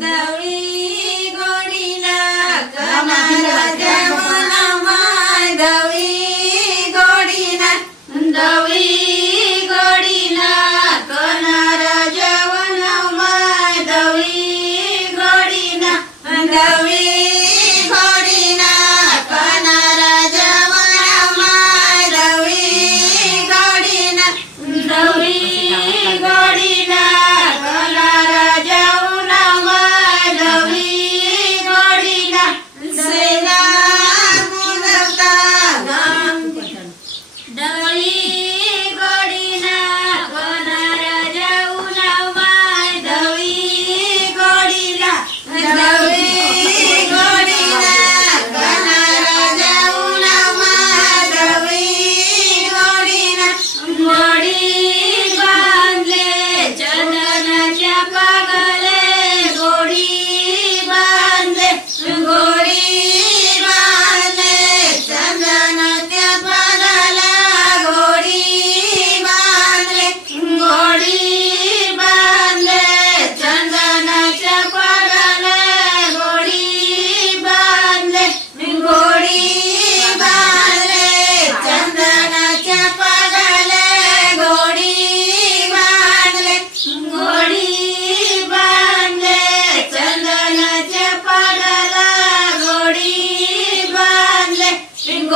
दवळी गोडीला कनार जेवण माय दवळी गोडीला दवळी गोडीला कनार जेवण माय दवळी गोडीला दवळी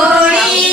Morning.